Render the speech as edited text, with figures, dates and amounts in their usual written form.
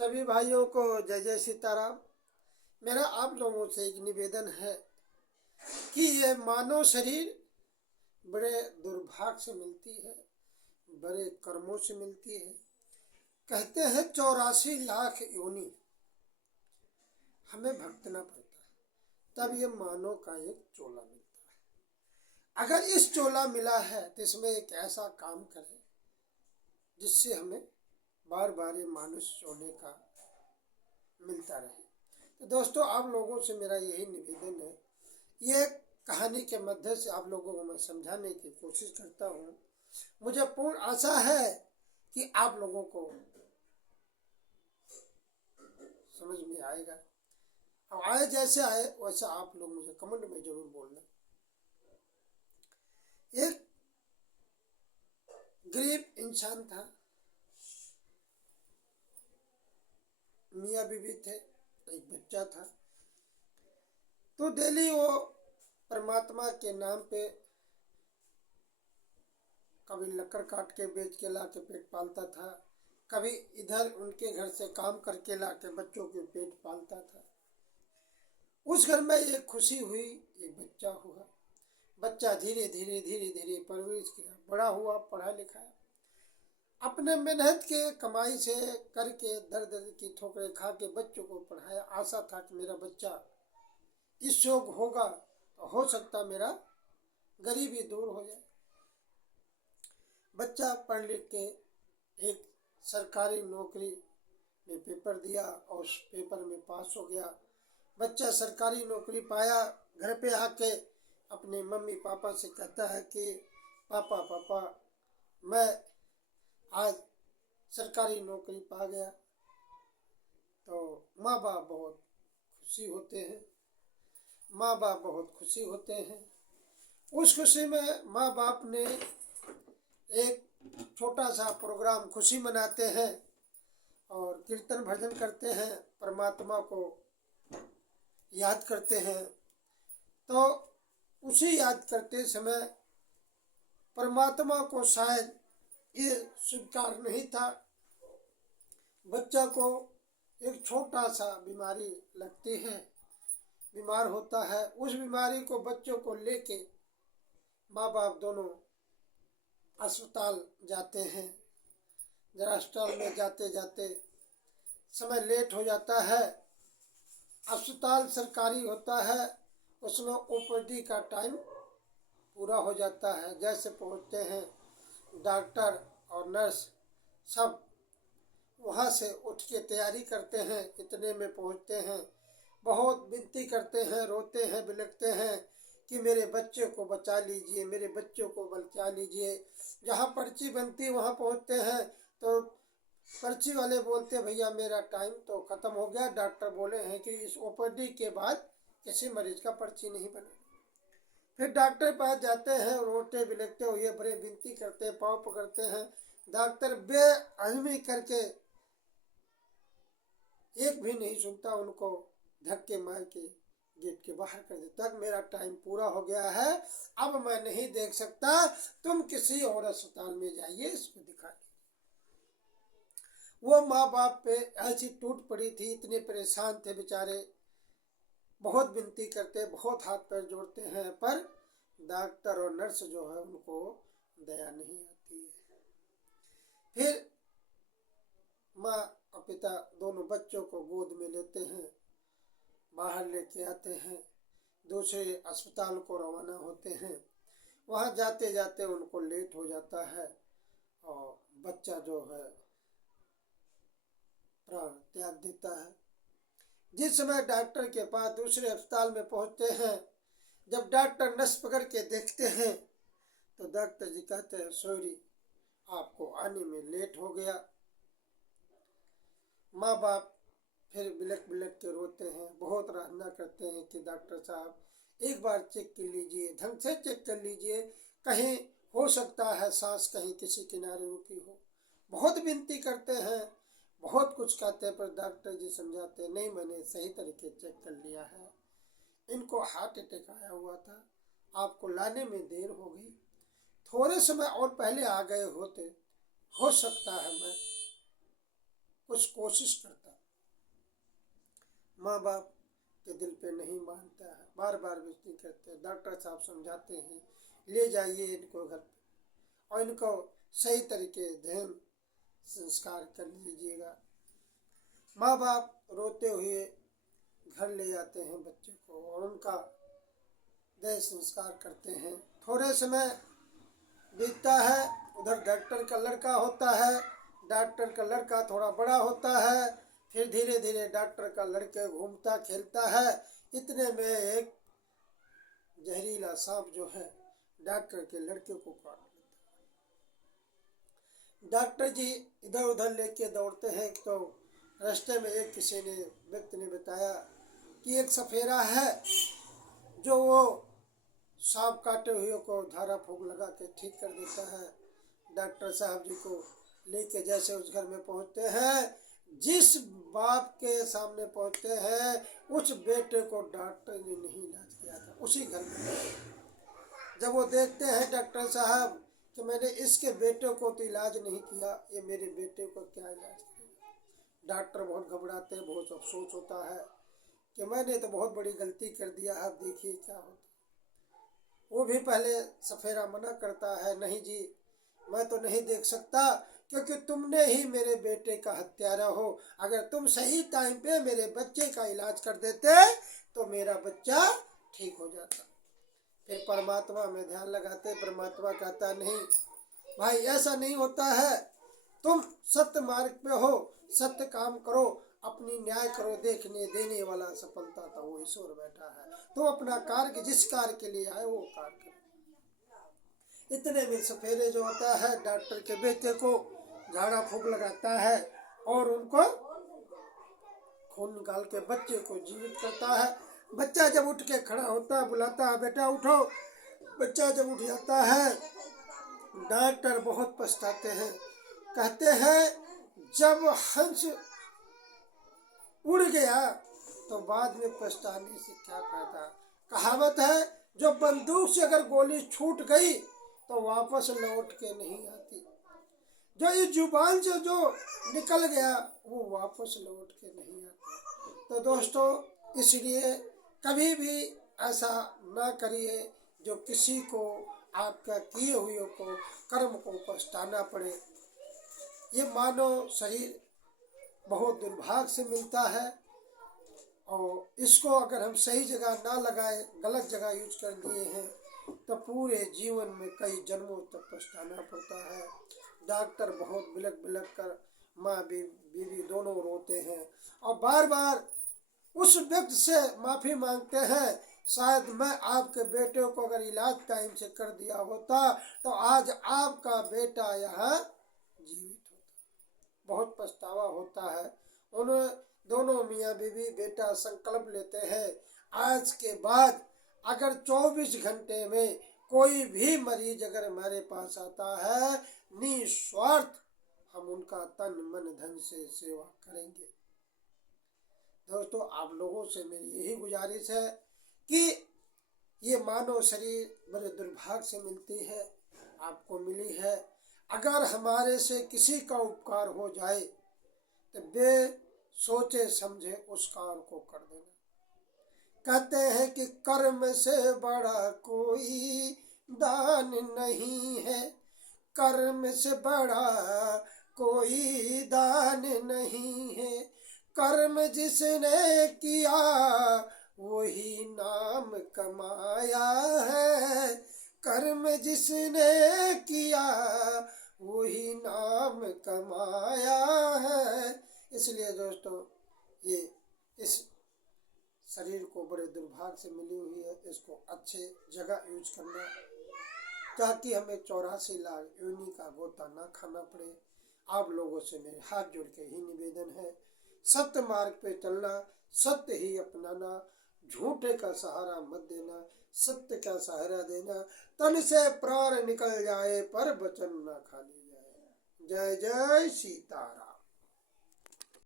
सभी भाइयों को जय जय सीताराम। मेरा आप लोगों से एक निवेदन है कि ये मानव शरीर बड़े दुर्भाग्य से मिलती है, बड़े कर्मों से मिलती है। कहते हैं 84 लाख योनि हमें भुगतना पड़ता है, तब ये मानव का एक चोला मिलता है। अगर इस चोला मिला है तो इसमें एक ऐसा काम करे जिससे हमें बार बार ये मानुष होने का मिलता रहे। तो दोस्तों, आप लोगों से मेरा यही निवेदन है, ये कहानी के मध्य से आप लोगों को मैं समझाने की कोशिश करता हूँ। मुझे पूर्ण आशा है कि आप लोगों को समझ में आएगा। अब आए जैसे आए वैसा आप लोग मुझे कमेंट में जरूर बोलना। एक गरीब इंसान था, मियाँ बीवी थे, एक बच्चा था। तो डेली वो परमात्मा के नाम पे कभी लकड़ काट के बेच के ला के पेट पालता था, कभी इधर उनके घर से काम करके ला के बच्चों के पेट पालता था। उस घर में एक खुशी हुई, एक बच्चा हुआ। बच्चा धीरे धीरे धीरे धीरे परवरिश किया, बड़ा हुआ, पढ़ा लिखा। अपने मेहनत के कमाई से करके दर दर की ठोकरें खा के बच्चों को पढ़ाया। आशा था कि मेरा बच्चा इस योग होगा तो हो सकता मेरा गरीबी दूर हो जाए। बच्चा पढ़ लिख के एक सरकारी नौकरी में पेपर दिया और उस पेपर में पास हो गया। बच्चा सरकारी नौकरी पाया, घर पे आके अपने मम्मी पापा से कहता है कि पापा पापा मैं आज सरकारी नौकरी पा गया। तो माँ बाप बहुत खुशी होते हैं, माँ बाप बहुत खुशी होते हैं। उस खुशी में माँ बाप ने एक छोटा सा प्रोग्राम खुशी मनाते हैं और कीर्तन भजन करते हैं, परमात्मा को याद करते हैं। तो उसे याद करते समय परमात्मा को शायद ये स्वीकार नहीं था। बच्चा को एक छोटा सा बीमारी लगती है, बीमार होता है। उस बीमारी को बच्चों को लेके माँ बाप दोनों अस्पताल जाते हैं। जरा अस्पताल में जाते जाते समय लेट हो जाता है। अस्पताल सरकारी होता है, उसमें ओपीडी का टाइम पूरा हो जाता है। जैसे पहुँचते हैं, डॉक्टर और नर्स सब वहाँ से उठ के तैयारी करते हैं। इतने में पहुँचते हैं, बहुत विनती करते हैं, रोते हैं, बिलखते हैं कि मेरे बच्चे को बचा लीजिए, मेरे बच्चों को बचा लीजिए। जहाँ पर्ची बनती वहाँ पहुँचते हैं तो पर्ची वाले बोलते भैया मेरा टाइम तो ख़त्म हो गया, डॉक्टर बोले हैं कि इस ओपीडी के बाद किसी मरीज का पर्ची नहीं बने। फिर डॉक्टर पास जाते हैं, रोते बिलखते हुए बड़े विनती करते हैं, पाँव पकड़ते हैं। डॉक्टर बेअहमी करके एक भी नहीं सुनता, उनको धक्के मार के गेट के बाहर कर देता। तक मेरा टाइम पूरा हो गया है, अब मैं नहीं देख सकता, तुम किसी और अस्पताल में जाइए, इसको दिखा दीजिए। वो माँ बाप पे ऐसी टूट पड़ी थी, इतने परेशान थे बेचारे, बहुत विनती करते, बहुत हाथ पैर जोड़ते हैं, पर डॉक्टर और नर्स जो है उनको दया नहीं आती है। फिर माँ और पिता दोनों बच्चों को गोद में लेते हैं, बाहर लेके आते हैं, दूसरे अस्पताल को रवाना होते हैं। वहाँ जाते जाते उनको लेट हो जाता है और बच्चा जो है प्राण त्याग देता है। जिस समय डॉक्टर के पास दूसरे अस्पताल में पहुँचते हैं, जब डॉक्टर नस पकड़ के देखते हैं तो डॉक्टर जी कहते हैं सॉरी, आपको आने में लेट हो गया। माँ बाप फिर बिलख बिलख के रोते हैं, बहुत प्रार्थना करते हैं कि डॉक्टर साहब एक बार चेक कर लीजिए, ढंग से चेक कर लीजिए, कहीं हो सकता है सांस कहीं किसी किनारे रुकी हो। बहुत विनती करते हैं, बहुत कुछ कहते हैं, पर डॉक्टर जी समझाते नहीं, मैंने सही तरीके चेक कर लिया है, इनको हार्ट अटैक आया हुआ था, आपको लाने में देर हो गई, थोड़े समय और पहले आ गए होते, हो सकता है मैं कुछ कोशिश करता, माँ बाप के दिल पे नहीं मानता है, बार बार विनती करते हैं, डॉक्टर साहब समझाते हैं ले जाइए इनको घर पे और इनको सही तरीके ध्यान संस्कार कर लीजिएगा। माँ बाप रोते हुए घर ले जाते हैं बच्चे को और उनका देह संस्कार करते हैं। थोड़े समय बीतता है, उधर डॉक्टर का लड़का होता है, डॉक्टर का लड़का थोड़ा बड़ा होता है, फिर धीरे धीरे डॉक्टर का लड़के घूमता खेलता है। इतने में एक जहरीला सांप जो है डॉक्टर के लड़के को काट लेता है। डॉक्टर जी इधर उधर लेके दौड़ते हैं तो रास्ते में एक किसी ने व्यक्ति ने बताया कि एक सफेरा है जो वो सांप काटे हुए को झाड़ा फूंक लगा के ठीक कर देता है। डॉक्टर साहब जी को लेके जैसे उस घर में पहुंचते हैं, जिस बाप के सामने पहुंचते हैं उस बेटे को डॉक्टर ने नहीं इलाज किया था उसी घर में। जब वो देखते हैं डॉक्टर साहब कि मैंने इसके बेटे को तो इलाज नहीं किया, ये मेरे बेटे को क्या इलाज किया। डॉक्टर बहुत घबराते हैं, बहुत अफसोस होता है कि मैंने तो बहुत बड़ी गलती कर दिया, अब देखिए क्या होता। वो भी पहले सफेरा मना करता है, नहीं जी मैं तो नहीं देख सकता क्योंकि तुमने ही मेरे बेटे का हत्यारा हो। अगर तुम सही टाइम पे मेरे बच्चे का इलाज कर देते तो मेरा बच्चा ठीक हो जाता। फिर परमात्मा में ध्यान लगाते, परमात्मा कहता नहीं भाई ऐसा नहीं होता है, तुम सत्य मार्ग पे हो, सत्य काम करो, अपनी न्याय करो, देखने देने वाला सफलता तो वो ईश्वर बैठा है, तो अपना कार्य जिस कार्य के लिए आए वो कार्य करो। इतने में सफेरे जो होता है डॉक्टर के बेटे को झाड़ा फूंक लगाता है और उनको खून निकाल के बच्चे को जीवित करता है। बच्चा जब उठ के खड़ा होता है, बुलाता है बेटा उठो। बच्चा जब उठ जाता है, डॉक्टर बहुत पछताते हैं, कहते हैं जब हंस उड़ गया तो बाद में पछताने से क्या फायदा। कहावत है जो बंदूक से अगर गोली छूट गई तो वापस लौट के नहीं आती, जो इस जुबान से जो निकल गया वो वापस लौट के नहीं आता। तो दोस्तों इसलिए कभी भी ऐसा ना करिए जो किसी को आपका किए हुए को कर्म को पछताना पड़े। ये मानव शरीर बहुत दुर्भाग्य से मिलता है और इसको अगर हम सही जगह ना लगाए, गलत जगह यूज कर दिए हैं तो पूरे जीवन में कई जन्मों तक पछताना पड़ता है। डॉक्टर बहुत बिलख बिलख कर माँ बीवी दोनों रोते हैं और बार बार उस व्यक्ति से माफ़ी मांगते हैं, शायद मैं आपके बेटे को अगर इलाज टाइम से कर दिया होता तो आज आपका बेटा यहाँ जीवित होता। बहुत पछतावा होता है। उन दोनों मियाँ बीवी बेटा संकल्प लेते हैं आज के बाद अगर 24 घंटे में कोई भी मरीज अगर हमारे पास आता है, निस्वार्थ हम उनका तन मन धन से सेवा करेंगे। दोस्तों आप लोगों से मेरी यही गुजारिश है कि ये मानव शरीर बड़े दुर्भाग्य से मिलती है, आपको मिली है। अगर हमारे से किसी का उपकार हो जाए तो बे सोचे समझे उस कार्य को कर देना। कहते हैं कि कर्म से बड़ा कोई दान नहीं है, कर्म से बड़ा कोई दान नहीं है, कर्म जिसने किया वही नाम कमाया है, कर्म जिसने किया वही नाम कमाया है। इसलिए दोस्तों ये इस शरीर को बड़े दुर्भाग्य से मिली हुई है, इसको अच्छे जगह यूज करना ताकि हमें 84 लाख योनि का गोता ना खाना पड़े। आप लोगों से मेरे हाथ जोड़ के ही निवेदन है, सत्य मार्ग पे चलना, सत्य ही अपनाना, झूठे का सहारा मत देना, सत्य का सहारा देना। तन से प्राण निकल जाए पर वचन ना खाली जाए। जय जय सीताराम।